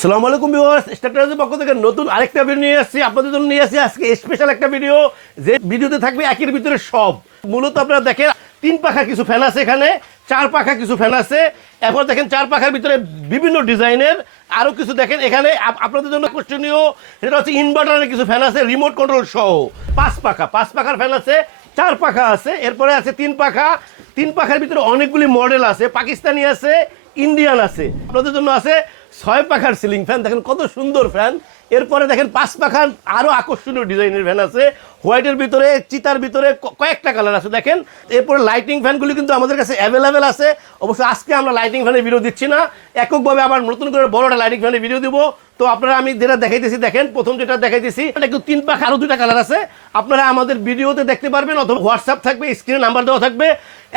আসসালামু আলাইকুম ভিউয়ার্স, স্টারটারের পক্ষ থেকে নতুন আরেকটা ভিডিও নিয়ে আসছি আপনাদের জন্য। নিয়ে আসছি আজকে স্পেশাল একটা ভিডিও, যে ভিডিওতে থাকবে একের ভিতরে সব। মূলত আপনারা দেখেন 3 পাখা কিছু ফ্যান আছে, এখানে 4 পাখা কিছু ফ্যান আছে। এরপর দেখেন 4 পাখার ভিতরে বিভিন্ন ডিজাইনের আরও কিছু দেখেন। এখানে আপনাদের জন্য আকর্ষণীয় সেটা হচ্ছে ইনভার্টারের কিছু ফ্যান আছে, রিমোট কন্ট্রোল সহ। 5 পাখার ফ্যান আছে, 4 পাখা আছে, এরপরে আছে 3 পাখা। 3 পাখার ভিতরে অনেকগুলি মডেল আছে, পাকিস্তানি আছে, ইন্ডিয়ান আছে। আপনাদের জন্য আছে 6 পাখার সিলিং ফ্যান, দেখেন কত সুন্দর ফ্যান। এরপরে দেখেন 5 পাখার আরও আকর্ষণীয় ডিজাইনের ফ্যান আছে, হোয়াইটের ভিতরে, চিতার ভিতরে, কয়েকটা কালার আছে দেখেন। এরপরে লাইটিং ফ্যানগুলি কিন্তু আমাদের কাছে অ্যাভেলেবেল আছে। অবশ্য আজকে আমরা লাইটিং ফ্যানের ভিডিও দিচ্ছি না, এককভাবে আবার নতুন করে বড় একটা লাইটিং ফ্যানের ভিডিও দিব। তো আপনারা আমি যেটা দেখাইতেছি দেখেন, প্রথম যেটা দেখাইতেছি এটা কিন্তু 3 পাখা, আরও 2টা কালার আছে, আপনারা আমাদের ভিডিওতে দেখতে পারবেন, অথবা হোয়াটসঅ্যাপ থাকবে, স্ক্রিনে নাম্বার দেওয়া থাকবে।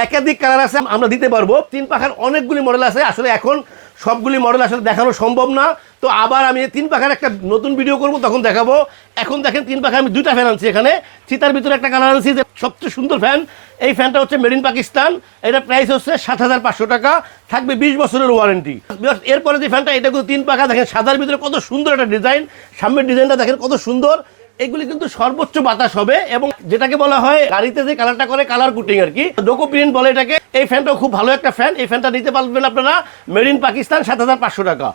একাধিক কালার আছে, আমরা দিতে পারবো। 3 পাখার অনেকগুলি মডেল আছে, আসলে এখন সবগুলি মডেল আসলে দেখানো সম্ভব না। তো আবার আমি 3 পাখার একটা নতুন ভিডিও করব, তখন দেখাবো। এখন দেখেন 3 পাখা আমি 2টা ফ্যান আনছি এখানে। চিতার ভিতরে একটা কালার আনছি, যে সবচেয়ে সুন্দর ফ্যান। এই ফ্যানটা হচ্ছে মেড ইন পাকিস্তান, এটা প্রাইস হচ্ছে 7,500 টাকা, থাকবে 20 বছরের ওয়ারেন্টি। এরপরে যে ফ্যানটা, এটা কিন্তু 3 পাখা, দেখেন সাদার ভিতরে কত সুন্দর একটা ডিজাইন, সামনের ডিজাইনটা দেখেন কত সুন্দর। এগুলি কিন্তু সর্বোচ্চ বাতাস হবে, এবং যেটাকে বলা হয় গাড়িতে যে কালারটা করে কালার কুটিং আর কি, ডোকো প্রিন্ট বলে এটাকে। এই ফ্যানটাও খুব ভালো একটা ফ্যান, এই ফ্যানটা নিতে পারবেন আপনারা মেড ইন পাকিস্তান, 7,500 টাকা।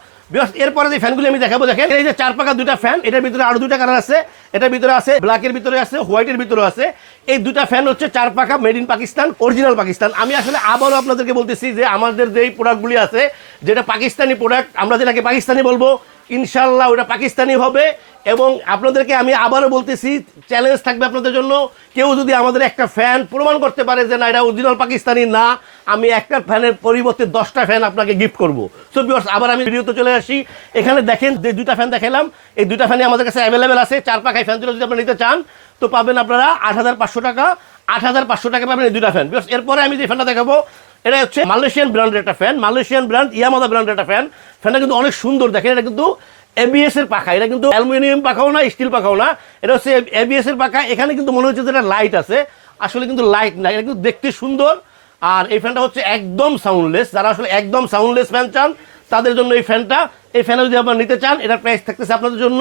এরপরে যে ফ্যানগুলি আমি দেখাবো দেখেন, এই যে 4 পাখা 2টা ফ্যান, এটার ভিতরে আরো 2টা কালার আছে। এটার ভিতরে আছে ব্ল্যাকের ভিতরে আছে, হোয়াইটের ভিতরে আছে। এই 2টা ফ্যান হচ্ছে 4 পাখা made in Pakistan, original Pakistan. আমি আসলে আবারও আপনাদেরকে বলতেছি যে আমাদের যেই প্রোডাক্টগুলি আছে, যেটা পাকিস্তানি প্রোডাক্ট, আমরা যেটাকে পাকিস্তানি বলবো, ইনশাল্লাহ ওটা পাকিস্তানি হবে। এবং আপনাদেরকে আমি আবারও বলতেছি, চ্যালেঞ্জ থাকবে আপনাদের জন্য, কেউ যদি আমাদের একটা ফ্যান প্রমাণ করতে পারে যে না এটা অরিজিনাল পাকিস্তানি না, আমি একটা ফ্যানের পরিবর্তে 10টা ফ্যান আপনাকে গিফট করবো। সো ভিউয়ার্স, আবার আমি ভিডিওতে চলে আসি। এখানে দেখেন যে 2টা ফ্যান দেখালাম, এই 2টা ফ্যানই আমাদের কাছে অ্যাভেলেবেল আছে। 4 পাখায় ফ্যানগুলো যদি আপনারা নিতে চান, তো পাবেন আপনারা 8,500 টাকা। 8,500 টাকা পাবেন এই 2টা ফ্যান। এরপরে আমি যে ফ্যানটা দেখাবো, এটা হচ্ছে মালয়েশিয়ান ব্র্যান্ডের একটা ফ্যান, মালয়েশিয়ান ব্র্যান্ড ইয়ামাদা ব্র্যান্ডের একটা ফ্যান। ফ্যানটা কিন্তু অনেক সুন্দর, দেখেন এটা কিন্তু এবিএস এর পাখা, এটা কিন্তু অ্যালুমিনিয়াম পাখাও না, স্টিল পাখাও না, এটা হচ্ছে এবিএস এর পাখা। এখানে কিন্তু মনে হচ্ছে যে এটা লাইট আছে, আসলে কিন্তু লাইট না, এটা কিন্তু দেখতে সুন্দর। আর এই ফ্যানটা হচ্ছে একদম সাউন্ডলেস, যারা আসলে একদম সাউন্ডলেস ফ্যান চান তাদের জন্য এই ফ্যানটা। এই ফ্যানটা যদি আপনারা নিতে চান, এটার প্রাইস থাকতেছে আপনাদের জন্য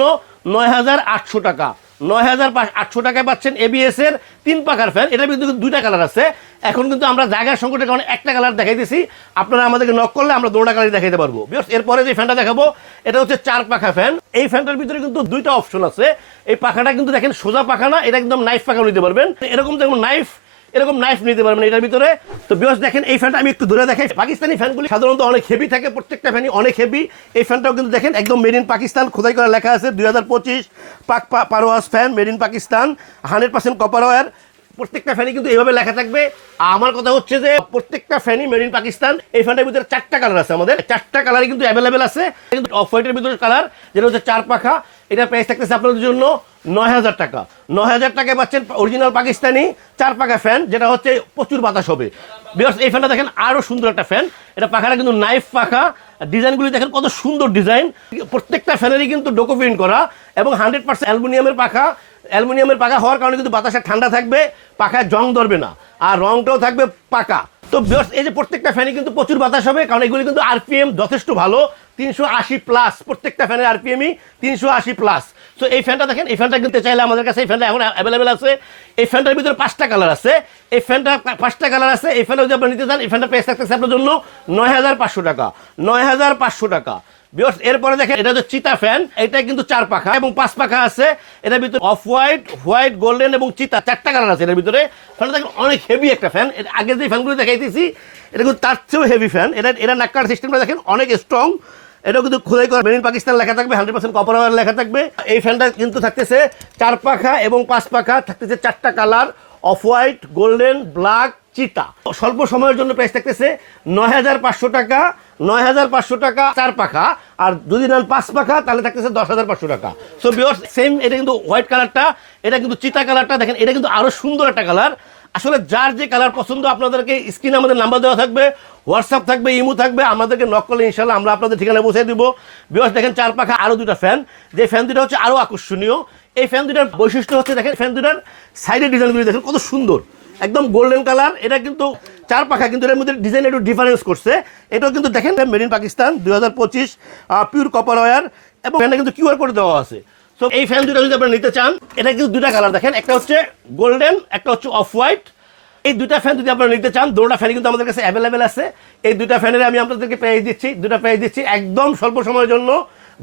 9,800 টাকা। 9,800 টাকায় পাচ্ছেন এবিএস এর 3 পাখার ফ্যান। এটার কিন্তু 2টা কালার আছে। এখন কিন্তু আমরা জায়গার সংকটের কারণে একটা কালার দেখাইতেছি, আপনারা আমাদেরকে নক করলে আমরা 2টা কালার দেখাইতে পারবো। এরপরে যে ফ্যানটা দেখাবো, এটা হচ্ছে 4 পাখা ফ্যান। এই ফ্যানটার ভিতরে কিন্তু 2টা অপশন আছে। এই পাখাটা কিন্তু দেখেন সোজা পাখা না, এটা একদম নাইফ পাখা নিতে পারবেন, এরকম দেখুন এরকম নাইফ নিতে পারবেন এটার ভিতরে। তো ভিউয়ার্স দেখেন, এই ফ্যানটা আমি একটু ধরে দেখাই। পাকিস্তানি ফ্যানগুলি সাধারণত অনেক হেভি থাকে, প্রত্যেকটা ফ্যানই অনেক হেভি। এই ফ্যানটাও কিন্তু দেখেন একদম মেড ইন পাকিস্তান, খোদাই করা লেখা আছে 2025 Pak Parwaz fan, made in Pakistan, 100% copper wire. প্রত্যেকটা ফ্যানই কিন্তু এইভাবে লেখা থাকবে। আমার কথা হচ্ছে যে প্রত্যেকটা ফ্যানই মেড ইন পাকিস্তান। এই ফ্যানটার ভিতরে 4টা কালার আছে, আমাদের 4টা কালারই কিন্তু অ্যাভেলেবেল আছে। কিন্তু অফ হোয়াইটের ভিতরে কালার, যেটা হচ্ছে 4 পাখা, এটার প্রাইস থাকতেছে আপনাদের জন্য 9,000 টাকা। 9,000 টাকায় পাচ্ছেন অরিজিনাল পাকিস্তানি 4 পাখা ফ্যান, যেটা হচ্ছে প্রচুর বাতাস হবে। ভিউয়ার্স, এই ফ্যানটা দেখেন আরও সুন্দর একটা ফ্যান, এটা পাখাটা কিন্তু নাইফ পাখা। ডিজাইনগুলি দেখেন কত সুন্দর ডিজাইন, প্রত্যেকটা ফ্যানেরই কিন্তু ডোকো প্রিন্ট করা, এবং 100% অ্যালুমিনিয়ামের পাখা। অ্যালুমিনিয়ামের পাখা হওয়ার কারণে কিন্তু বাতাসে ঠান্ডা থাকবে, পাখায় জং ধরবে না, আর রংটাও থাকবে পাকা। তো ভিউয়ার্স, এই যে প্রত্যেকটা ফ্যানই কিন্তু প্রচুর বাতাস হবে, কারণ এগুলি কিন্তু আরপিএম যথেষ্ট ভালো, 380+। প্রত্যেকটা ফ্যানের আরপিএমই 380+। তো এই ফ্যানটা দেখেন, এই ফ্যানটা কিনতে চাইলে আমাদের কাছে এই ফ্যানটা এখন অ্যাভেলেবেল আছে। এই ফ্যানটার ভিতরে 5টা কালার আছে, এই ফ্যানটা 5টা কালার আছে। এই ফ্যানটা যদি আপনি নিতে চান, এই ফ্যানটা প্রাইস থাকতেছে আপনার জন্য 9,500 টাকা। 9,500 টাকা। ভিউয়ার্স, এরপরে দেখেন, এটা হচ্ছে চিতা ফ্যান, এটা কিন্তু 4 পাখা এবং 5 পাখা আছে। এটার ভিতরে অফ হোয়াইট, হোয়াইট, গোল্ডেন এবং চিতা, 4টা কালার আছে এটার ভিতরে। ফ্যানটা দেখেন অনেক হেভি একটা ফ্যান, এর আগে যে ফ্যানগুলো দেখাইতেছি এটা কিন্তু তার চেয়েও হেভি ফ্যান। এটা নাক্কার সিস্টেমটা দেখেন অনেক স্ট্রং। এটাও কিন্তু খোদাই করা মেড ইন পাকিস্তান লেখা থাকবে, 100% কপার ওয়্যার লেখা থাকবে। এই ফ্যানটা কিন্তু থাকতেছে 4 পাখা এবং 5 পাখা, থাকতেছে 4টা colour, off white, golden, black, চিতা। স্বল্প সময়ের জন্য প্রাইস থাকতেছে 9,500 টাকা। 9,500 টাকা 4 পাখা, আর যদি নেন 5 পাখা তাহলে থাকতেছে 10,500 টাকা। সো ভিউয়ার্স, সেম এটা কিন্তু হোয়াইট কালারটা, এটা কিন্তু চিতা কালারটা দেখেন, এটা কিন্তু আরও সুন্দর একটা কালার। আসলে যার যে কালার পছন্দ, আপনাদেরকে স্ক্রিনে আমাদের নাম্বার দেওয়া থাকবে, হোয়াটসঅ্যাপ থাকবে, ইমো থাকবে, আমাদেরকে নক করলে ইনশাল্লাহ আমরা আপনাদের ঠিকানা পৌঁছে দিব। ভিউয়ার্স দেখেন, 4 পাখা আরও 2টা ফ্যান, যে ফ্যান 2টা হচ্ছে আরও আকর্ষণীয়। এই ফ্যান 2টার বৈশিষ্ট্য হচ্ছে দেখেন, ফ্যান 2টার সাইডের ডিজাইনগুলি দেখেন কত সুন্দর, একদম গোল্ডেন কালার। এটা কিন্তু চার পাখা, কিন্তু এর মধ্যে ডিজাইন একটু ডিফারেন্স করছে। এটাও কিন্তু দেখেন made in Pakistan 2025 pure copper wire, এবং এখানে কিন্তু কিউআর কোড দেওয়া আছে। সো এই ফ্যান দুটো যদি আপনারা নিতে চান, এটা কিন্তু দুটা কালার দেখেন, একটা হচ্ছে গোল্ডেন, একটা হচ্ছে অফ হোয়াইট। এই দুটা ফ্যান যদি আপনারা নিতে চান, দুটো ফ্যান কিন্তু আমাদের কাছে অ্যাভেলেবেল আছে। এই দুটা ফ্যানের আমি আপনাদেরকে প্রাইস দিচ্ছি, দুটা প্রাইস দিচ্ছি একদম স্বল্প সময়ের জন্য।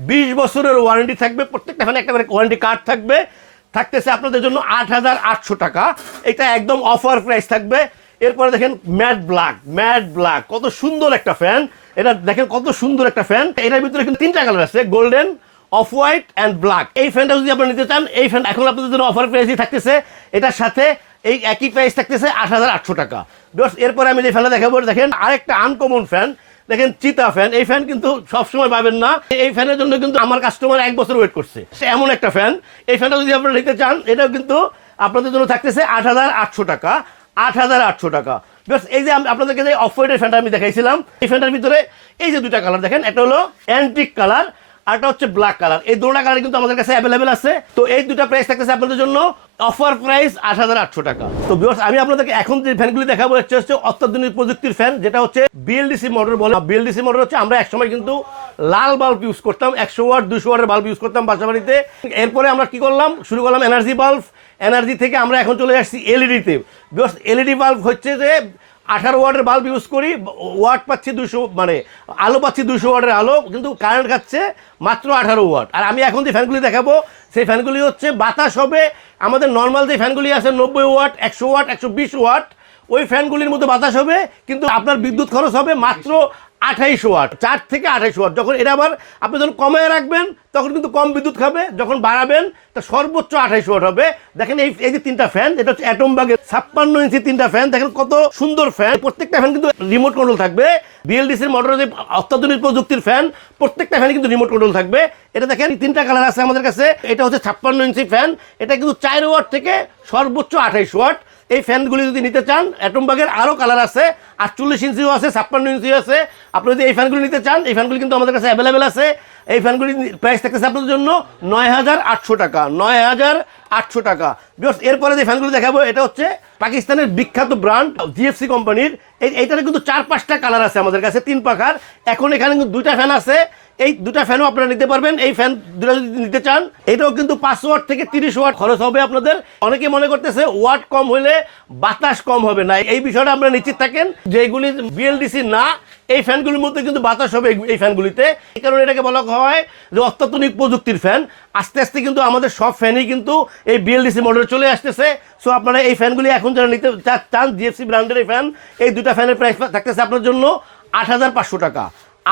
20 বছরের ওয়ারেন্টি থাকবে, প্রত্যেকটা ফ্যানে একটা করে ওয়ারেন্টি কার্ড থাকবে। থাকতেছে আপনাদের জন্য 8,800 টাকা, এটা একদম অফার প্রাইস থাকবে। এরপরে দেখেন ম্যাট ব্ল্যাক, কত সুন্দর একটা ফ্যান। এটা দেখেন কত সুন্দর একটা ফ্যান। এটার ভিতরে কিন্তু তিনটা কালার আছে, golden, off white and black. এই ফ্যানটা যদি আপনারা নিতে চান, এই ফ্যান এখন আপনাদের জন্য অফার প্রাইসই থাকতেছে। এটার সাথে এই একই প্রাইস থাকতেছে 8,800 টাকা। এরপরে আমি যে ফ্যানটা দেখাবো, দেখেন আরেকটা আনকমন ফ্যান, দেখেন চিতা ফ্যান। এই ফ্যান কিন্তু সবসময় পাবেন না, এই ফ্যানের জন্য কিন্তু আমার কাস্টমার 1 বছর ওয়েট করছে, এমন একটা ফ্যান। এই ফ্যানটা যদি আপনারা নিতে চান, এটাও কিন্তু আপনাদের জন্য থাকতেছে 8,800 টাকা, 8,800 টাকা। এই যে আপনাদেরকে যে অফ হোয়াইটের ফ্যানটা আমি দেখাইছিলাম, এই ফ্যানটার ভিতরে এই যে দুটা কালার দেখেন, একটা হলো অ্যান্টিক কালার, আরটা হচ্ছে ব্ল্যাক কালার। এই দুটো কালার কিন্তু আমাদের কাছে অ্যাভেলেবেল আছে। তো এই দুটা প্রাইস থাকতেছে আপনাদের জন্য অফার প্রাইস 8,800 টাকা। তো ভিউয়ার্স, আমি আপনাদেরকে এখন যে ফ্যানগুলি দেখাবো হচ্ছে অত্যাধুনিক প্রযুক্তির ফ্যান, যেটা হচ্ছে বিএলডিসি মোটর বলে। বিএলডিসি মোটর হচ্ছে আমরা একসময় কিন্তু লাল বাল্ব ইউজ করতাম, 100 ওয়াট 200 ওয়াটের বাল্ব ইউজ করতাম বাসা বাড়িতে। এরপরে আমরা কি করলাম, শুরু করলাম এনার্জি বাল্ব। এনার্জি থেকে আমরা এখন চলে আসছি এলইডিতে। ভিউয়ার্স, এলইডি বাল্ব হচ্ছে যে 18 ওয়াটের বাল্ব ইউজ করি, ওয়াট পাচ্ছি 200, মানে আলো পাচ্ছি 200 ওয়াটের আলো, কিন্তু কারেন্ট খাচ্ছে মাত্র 18 ওয়াট। আর আমি এখন যে ফ্যানগুলি দেখাবো, সেই ফ্যানগুলি হচ্ছে বাতাস হবে আমাদের নর্মাল যে ফ্যানগুলি আছে 90 ওয়াট, 100 ওয়াট, 120 ওয়াট, ওই ফ্যানগুলির মধ্যে বাতাস হবে, কিন্তু আপনার বিদ্যুৎ খরচ হবে মাত্র 28 ওয়াট, 4 থেকে 28 ওয়াট। যখন এটা আবার আপনি যখন কমায় রাখবেন, তখন কিন্তু কম বিদ্যুৎ খাবে, যখন বাড়াবেন তা সর্বোচ্চ 28 ওয়াট হবে। দেখেন এই যে তিনটা ফ্যান, এটা হচ্ছে অ্যাটমবাগের 56 ইঞ্চি তিনটা ফ্যান, দেখেন কত সুন্দর ফ্যান। প্রত্যেকটা ফ্যান কিন্তু রিমোট কন্ট্রোল থাকবে। বিএলডিসির মোটরের যে অত্যাধুনিক প্রযুক্তির ফ্যান, প্রত্যেকটা ফ্যানে কিন্তু রিমোট কন্ট্রোল থাকবে। এটা দেখেন তিনটা কালার আছে আমাদের কাছে। এটা হচ্ছে 56 ইঞ্চি ফ্যান, এটা কিন্তু 4 ওয়াট থেকে সর্বোচ্চ 28 ওয়াট। এই ফ্যানগুলি যদি নিতে চান, অ্যাটমবাগের আরও কালার আছে, 48 ইঞ্চিও আছে, 56 ইঞ্চিও আছে। আপনি যদি এই ফ্যানগুলি নিতে চান, এই ফ্যানগুলি কিন্তু আমাদের কাছে অ্যাভেলেবেল আছে। এই ফ্যানগুলি প্রাইস থাকতেছে আপনাদের জন্য 9,800 টাকা, 9,800 টাকা। এরপরে যে ফ্যানগুলি দেখাবো, এটা হচ্ছে পাকিস্তানের বিখ্যাত ব্র্যান্ড জিএফসি কোম্পানির। এইটাতে কিন্তু 4-5টা কালার আছে আমাদের কাছে, 3 পাখার। এখন এখানে কিন্তু 2টা ফ্যান আছে, এই 2টা ফ্যানও আপনারা নিতে পারবেন। এই ফ্যান 2টা যদি নিতে চান, এটাও কিন্তু 5 ওয়াট থেকে 30 ওয়াট খরচ হবে আপনাদের। অনেকে মনে করতেছে ওয়াট কম হলে বাতাস কম হবে না, এই বিষয়টা আমরা নিশ্চিত থাকেন যে এইগুলি বিএলডিসি না, এই ফ্যানগুলির মধ্যে কিন্তু বাতাস হবে এই ফ্যানগুলিতে। এই কারণে এটাকে বলা হয় যে অত্যাধুনিক প্রযুক্তির ফ্যান। আস্তে আস্তে কিন্তু আমাদের সব ফ্যানই কিন্তু এই বিএলডিসি মডেলে চলে আসতেছে। সো আপনারা এই ফ্যানগুলি এখন যারা নিতে চান, জিএফসি ব্র্যান্ডের এই ফ্যান, এই 2টা ফ্যানের প্রাইস থাকতেছে আপনার জন্য 8,500 টাকা।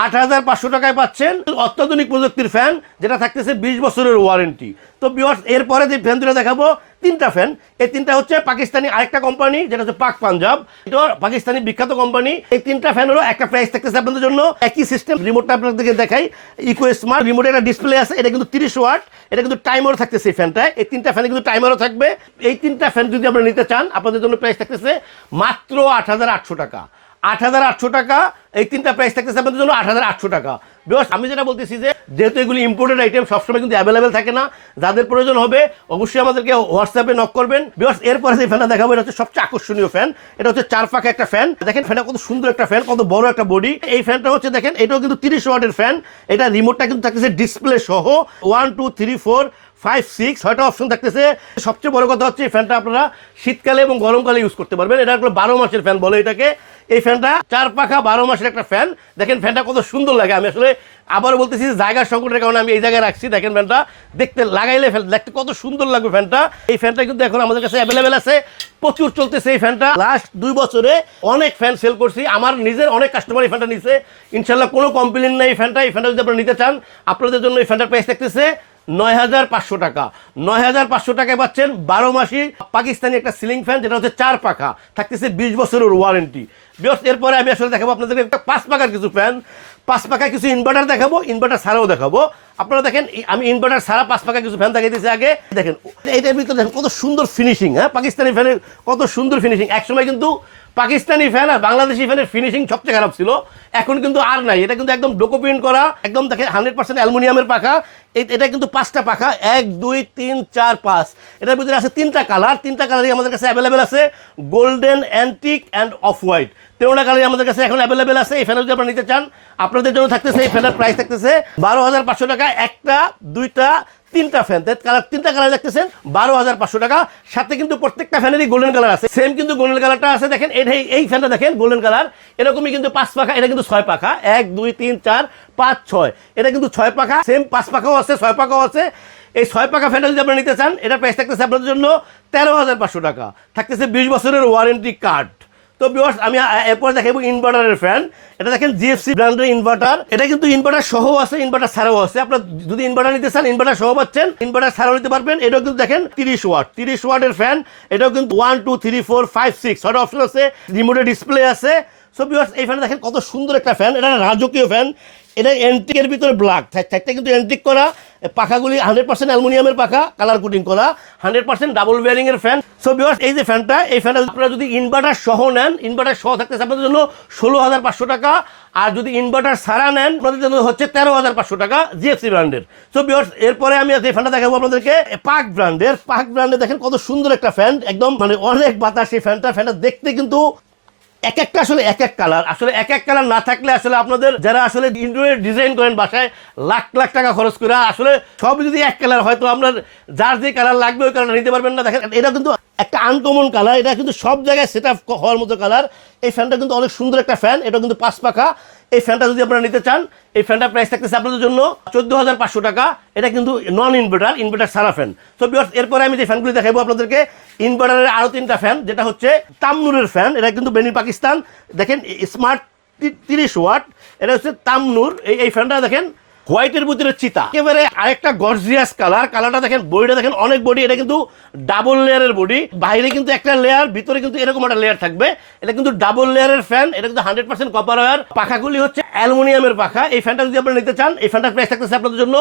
8,500 টাকায় পাচ্ছেন অত্যাধুনিক প্রযুক্তির ফ্যান, যেটা থাকতেছে 20 বছরের ওয়ারেন্টি। তো ভিউয়ার্স, এরপরে যে ফ্যান দুটো দেখাবো, 3টা ফ্যান। এই 3টা হচ্ছে পাকিস্তানি আরেকটা কোম্পানি, যেটা হচ্ছে পাক পাঞ্জাব, এটা পাকিস্তানি বিখ্যাত কোম্পানি। এই 3টা ফ্যানেরও একটা প্রাইস থাকতেছে আপনাদের জন্য একই সিস্টেম। রিমোটটা আপনাদেরকে দেখাই, ইকো স্মার্ট রিমোটের একটা ডিসপ্লে আছে, এটা কিন্তু 30 ওয়াট, এটা কিন্তু টাইমারও থাকতেছে এই ফ্যানটায়। এই 3টা ফ্যানে কিন্তু টাইমারও থাকবে। এই 3টা ফ্যান যদি আপনারা নিতে চান, আপনাদের জন্য প্রাইস থাকতেছে মাত্র 8,800 টাকা, 8,800 টাকা। এই 3টা প্রাইস থাকতেছে আপনাদের জন্য 8,800 টাকা। বিকজ আমি যেটা বলতেছি যে যেহেতু এগুলি ইম্পোর্টেড আইটেম, সবসময় কিন্তু অ্যাভেলেবেল থাকে না। যাদের প্রয়োজন হবে অবশ্যই আমাদেরকে হোয়াটসঅ্যাপে নক করবেন। বিকজ এরপরে যে ফ্যানটা দেখাবো, এটা হচ্ছে সবচেয়ে আকর্ষণীয় ফ্যান। এটা হচ্ছে 4 পাখা একটা ফ্যান। দেখেন ফ্যানটা কত সুন্দর একটা ফ্যান, কত বড় একটা বডি। এই ফ্যানটা হচ্ছে দেখেন, এটাও কিন্তু 30 ওয়াটের ফ্যান। এটা রিমোটটা কিন্তু থাকতেছে ডিসপ্লে সহ, 1 2 3 4 5 6 6টা অপশন থাকতেছে। সবচেয়ে বড় কথা হচ্ছে এই ফ্যানটা আপনারা শীতকালে এবং গরমকালে ইউজ করতে পারবেন। এটা হলো 12 মাসের ফ্যান বলে এটাকে। এই ফ্যানটা 4 পাখা 12 মাসের একটা ফ্যান। দেখেন ফ্যানটা কত সুন্দর লাগে। আমি আসলে আবার বলতেছি, জায়গার সংকটের কারণে আমি এই জায়গায় রাখছি। দেখেন ফ্যানটা দেখতে, লাগাইলে দেখতে কত সুন্দর লাগবে ফ্যানটা। এই ফ্যানটা কিন্তু এখন আমাদের কাছে অ্যাভেলেবেল আছে, প্রচুর চলতেছে এই ফ্যানটা। লাস্ট 2 বছরে অনেক ফ্যান সেল করছি, আমার নিজের অনেক কাস্টমার এই ফ্যানটা নিচ্ছে। ইনশাল্লাহ কোনো কমপ্লেন নেই এই ফ্যানটা। এই ফ্যানটা যদি আপনারা নিতে চান, আপনাদের জন্য এই ফ্যানটার প্রাইস থাকতেছে 9,500 টাকা। 9,500 টাকায় পাচ্ছেন 12 মাসি পাকিস্তানি একটা সিলিং ফ্যান, যেটা হচ্ছে 4 পাখা, থাকতেছে 20 বছরের ওয়ারেন্টি। এরপরে আমি আসলে দেখাবো আপনাদেরকে একটা 5 পাখার কিছু ফ্যান, 5 পাখায় কিছু ইনভার্টার দেখাবো, ইনভার্টার ছাড়াও দেখাবো। আপনারা দেখেন, আমি ইনভার্টার ছাড়া 5 পাখা কিছু ফ্যান দেখাইতেছি আগে। দেখেন এইটার ভিতরে দেখেন কত সুন্দর ফিনিশিং, হ্যাঁ, পাকিস্তানি ফ্যানের কত সুন্দর ফিনিশিং। একসময় কিন্তু পাকিস্তানি ফ্যান আর বাংলাদেশি ফ্যানের ফিনিশিং সবচেয়ে খারাপ ছিল, এখন কিন্তু আর নাই। এটা কিন্তু একদম ডোকো প্রিন্ট করা, একদম দেখে 100% অ্যালুমিনিয়ামের পাখা। এটা কিন্তু 5টা পাখা, 1 2 3 4 5, এটার ভিতরে আছে 3টা কালার। 3টা কালারই আমাদের কাছে অ্যাভেলেবেল আছে, golden, antique and off white. 13টা কালারই আমাদের কাছে এখন অ্যাভেলেবেল আছে। এই ফ্যান যদি আপনারা নিতে চান, আপনাদের জন্য থাকতেছে এই ফ্যানের প্রাইস থাকতেছে 12,500 টাকা। একটা, দুইটা, 3টা ফ্যান, 3টা কালার দেখতেছেন 12,500 টাকা। সাথে কিন্তু প্রত্যেকটা ফ্যানেরই গোল্ডেন কালার আছে, সেম কিন্তু গোল্ডেন কালারটা আছে। দেখেন এই ফ্যানটা দেখেন গোল্ডেন কালার, এরকমই কিন্তু 5 পাখা, এটা কিন্তু 6 পাখা, 1 2 3 4 5 6, এটা কিন্তু 6 পাখা, সেম 5 পাখাও আছে, 6 পাখাও আছে। এই 6 পাখা ফ্যানটা যদি আপনারা নিতে চান, এটার প্রাইস থাকতেছে আপনাদের জন্য 13,500 টাকা, থাকতেছে 20 বছরের ওয়ারেন্টি কার্ড। তো ভিউয়ার্স, আমি এরপর দেখাবো ইনভার্টারের ফ্যান। এটা দেখেন জিএফসি ব্র্যান্ডের ইনভার্টার, এটা কিন্তু ইনভার্টার সহ আছে, ইনভার্টার ছাড়াও আছে। আপনার যদি ইনভার্টার নিতে চান, ইনভার্টার সহ পাচ্ছেন, ইনভার্টার ছাড়াও নিতে পারবেন। এটাও কিন্তু দেখেন 30 ওয়াটের ফ্যান। এটাও কিন্তু 1 2 3 4 5 6 ছয়টা অপশন আছে, রিমোটের ডিসপ্লে আছে। সো ভিউয়ার্স, এই ফ্যান দেখেন কত সুন্দর একটা ফ্যান, এটা রাজকীয় ফ্যান। এটা অ্যান্টিকের ভিতরে ব্ল্যাক, সাইডটা কিন্তু অ্যান্টিক করা, পাখাগুলি 100% অ্যালুমিনিয়ামের পাখা, কালার কোটিং করা, 100% ডাবল বেয়ারিং এর ফ্যান। সো ভিউয়ার্স, এই যে ফ্যানটা, এই ফ্যানটা আপনারা যদি ইনভার্টার সহ নেন, ইনভার্টার সহ থাকতেছে আপনাদের জন্য 16,500 টাকা। আর যদি ইনভার্টার ছাড়া নেন, আপনাদের জন্য হচ্ছে 13,500 টাকা, জিএফসি ব্র্যান্ডের। সো ভিউয়ার্স, এরপরে আমি যে ফ্যানটা দেখাবো আপনাদেরকে, পাক ব্র্যান্ডের দেখেন কত সুন্দর একটা ফ্যান, একদম মানে অনেক বাতাস এই ফ্যানটা দেখতে কিন্তু এক একটা আসলে এক এক কালার, আসলে এক এক কালার না থাকলে আসলে আপনাদের যারা আসলে ইন্টেরিয়র ডিজাইন করেন বাসায় লাখ লাখ টাকা খরচ করে, আসলে সব যদি এক কালার হয় তো আপনার যার যে কালার লাগবে ওই কালারটা নিতে পারবেন না। দেখেন এটা কিন্তু একটা আনকমন কালার, এটা কিন্তু সব জায়গায় সেট আপ হওয়ার মতো কালার। এই ফ্যানটা কিন্তু অনেক সুন্দর একটা ফ্যান, এটা কিন্তু 5 পাখা। এই ফ্যানটা যদি আপনারা নিতে চান, এই ফ্যানটার প্রাইস থাকতেছে আপনাদের জন্য 14,500 টাকা। এটা কিন্তু নন ইনভার্টার সারা ফ্যান। সো ভিউয়ার্স, এরপরে আমি যে ফ্যানগুলি দেখাবো আপনাদেরকে, ইনভার্টারের আরও 3টা ফ্যান, যেটা হচ্ছে তামনুরের ফ্যান। এটা কিন্তু মেড ইন পাকিস্তান, দেখেন স্মার্ট 30 ওয়াট। এটা হচ্ছে তামনুর। এই ফ্যানটা দেখেন হোয়াইটের ভিতরে চিতা, একেবারে আরেকটা গর্জিয়াস কালারটা দেখেন, বডিটা দেখেন অনেক বডি, এটা কিন্তু ডাবল লেয়ারের বডি, বাইরে কিন্তু একটা লেয়ার, ভিতরে কিন্তু এরকম একটা লেয়ার থাকবে। এটা কিন্তু ডাবল লেয়ারের ফ্যান, এটা কিন্তু 100% কপার ওয়্যার, পাখাগুলি হচ্ছে অ্যালুমিনিয়ামের পাখা। এই ফ্যানটা যদি আপনারা নিতে চান, এই ফ্যানটার প্রাইস থাকতেছে আপনাদের জন্য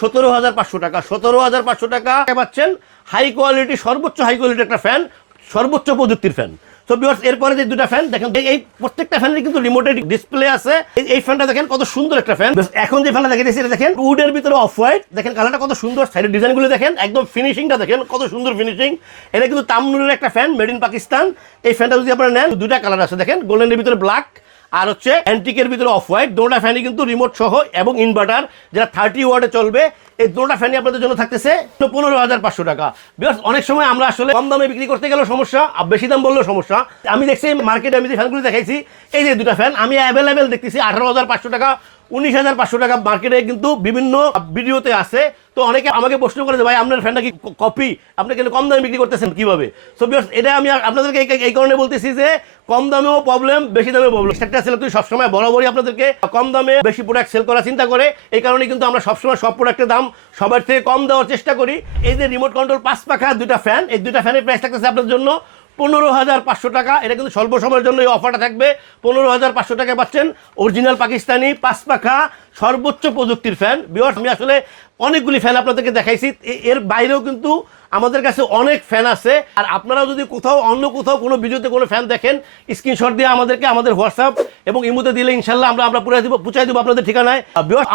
17,500 টাকা। 17,500 টাকা পাচ্ছেন হাই কোয়ালিটি, সর্বোচ্চ হাই কোয়ালিটি একটা ফ্যান, সর্বোচ্চ প্রযুক্তির ফ্যান। সো ভিউয়ার্স, এরপরে যে দুটা ফ্যান দেখেন, এই প্রত্যেকটা ফ্যানের কিন্তু রিমোটেড ডিসপ্লে আছে। এই ফ্যানটা দেখেন কত সুন্দর একটা ফ্যান। এখন যে ফ্যানটা দেখিয়েছি এটা দেখেন উডের ভিতরে অফ হোয়াইট, দেখেন কালারটা কত সুন্দর, সাইডের ডিজাইনগুলো দেখেন, একদম ফিনিশিংটা দেখেন কত সুন্দর ফিনিশিং। এটা কিন্তু তামনুরের একটা ফ্যান, মেড ইন পাকিস্তান। এই ফ্যানটা যদি আপনারা নেন, দুটা কালার আছে দেখেন, গোল্ডেনের ভিতরে ব্ল্যাক আর হচ্ছে অ্যান্টিকের ভিতরে অফ হোয়াইট। দুটো ফ্যানই কিন্তু রিমোট সহ এবং ইনভার্টার, যেটা 30 ওয়াটে চলবে। এই দুটো ফ্যানই আপনাদের জন্য থাকতেছে 15,500 টাকা। বিকজ অনেক সময় আমরা আসলে কম দামে বিক্রি করতে গেলেও সমস্যা, আর বেশি দাম বললেও সমস্যা। আমি দেখছি মার্কেটে, আমি যে ফ্যানগুলি দেখাইছি, এই যে দুটা ফ্যান আমি অ্যাভেলেবেল দেখতেছি 18,500 টাকা, 19,500 টাকা মার্কেটে কিন্তু বিভিন্ন ভিডিওতে আছে। তো অনেকে আমাকে প্রশ্ন করে যে ভাই আপনার ফ্যানটা কি কপি, আপনি কিন্তু কম দামে বিক্রি করতেছেন কিভাবে? সো ভিউয়ার্স, এটা আমি আপনাদেরকে এই কারণে বলতেছি যে কম দামেও প্রবলেম, বেশি দামেও প্রবলেম। সেটা সেল তুই সবসময় বরাবরই আপনাদেরকে কম দামে বেশি প্রোডাক্ট সেল করার চিন্তা করে, এই কারণে কিন্তু আমরা সবসময় সব প্রোডাক্টের দাম সবার থেকে কম দেওয়ার চেষ্টা করি। এই যে রিমোট কন্ট্রোল 5 পাখা দুটা ফ্যান, এই দুটা ফ্যানের প্রাইস থাকতেছে আপনার জন্য 15,500 টাকা। এটা কিন্তু স্বল্প সময়ের জন্য এই অফারটা থাকবে। 15,500 টাকা পাচ্ছেন অরিজিনাল পাকিস্তানি 5 পাখা সর্বোচ্চ প্রযুক্তির ফ্যান। ভিউয়ার্স, আমি আসলে অনেকগুলি ফ্যান আপনাদেরকে দেখাইছি, এর বাইরেও কিন্তু আমাদের কাছে অনেক ফ্যান আছে। আর আপনারাও যদি অন্য কোথাও কোনো ভিডিওতে কোনো ফ্যান দেখেন, স্ক্রিনশট দিয়ে আমাদেরকে আমাদের হোয়াটসঅ্যাপ এবং ইমোতে দিলে ইনশাল্লাহ আমরা পৌঁছাই দেবো আপনাদের ঠিকানায়।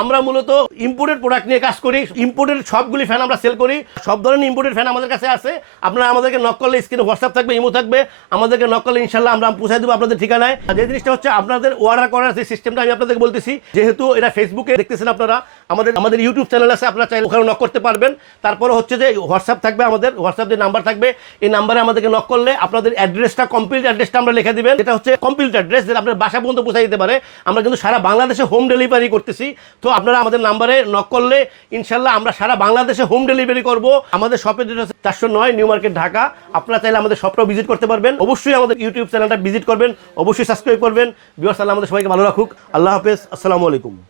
আমরা মূলত ইম্পোর্টেড প্রোডাক্ট নিয়ে কাজ করি, ইম্পোর্টেড সবগুলি ফ্যান আমরা সেল করি, সব ধরনের ইম্পোর্টেড ফ্যান আমাদের কাছে আছে। আপনারা আমাদেরকে নক করলে স্ক্রিনে হোয়াটসঅ্যাপ থাকবে, ইমো থাকবে, আমাদেরকে নক করলে ইনশাল্লাহ আমরা পৌঁছাই দেবো আপনাদের ঠিকানায়। যে জিনিসটা হচ্ছে আপনাদের অর্ডার করার যে সিস্টেমটা আমি আপনাদেরকে বলতেছি, যেহেতু এটা ফেসবুকে দেখতেছেন আপনারা, আমাদের ইউটিউব চ্যানেল আছে, আপনারা চাইলে ওখানে নক করতে পারবেন। তারপরে হচ্ছে যে হোয়াটসঅ্যাপ থাকবে, আমাদের হোয়াটসঅ্যাপ যে নাম্বার থাকবে, এই নাম্বারে আমাদেরকে নক করলে আপনাদের অ্যাড্রেসটা, কমপ্লিট অ্যাড্রেসটা আমরা লিখে দিবেন। এটা হচ্ছে কমপ্লিট অ্যাড্রেস, যেটা আপনার বাসা পর্যন্ত পৌঁছে দিতে পারে। আমরা কিন্তু সারা বাংলাদেশে হোম ডেলিভারি করতেছি। তো আপনারা আমাদের নাম্বারে নক করলে ইনশাল্লাহ আমরা সারা বাংলাদেশে হোম ডেলিভারি করব। আমাদের শপের যেটা হচ্ছে 409 নিউ মার্কেট, ঢাকা। আপনারা চাইলে আমাদের শপটাও ভিজিট করতে পারবেন। অবশ্যই আমাদের ইউটিউব চ্যানেলটা ভিজিট করবেন, অবশ্যই সাবস্ক্রাইব করবেন। ভিউয়ার্স, আল্লাহ আমাদের সবাইকে ভালো রাখুক। আল্লাহ হাফেজ, আসসালামু আলাইকুম।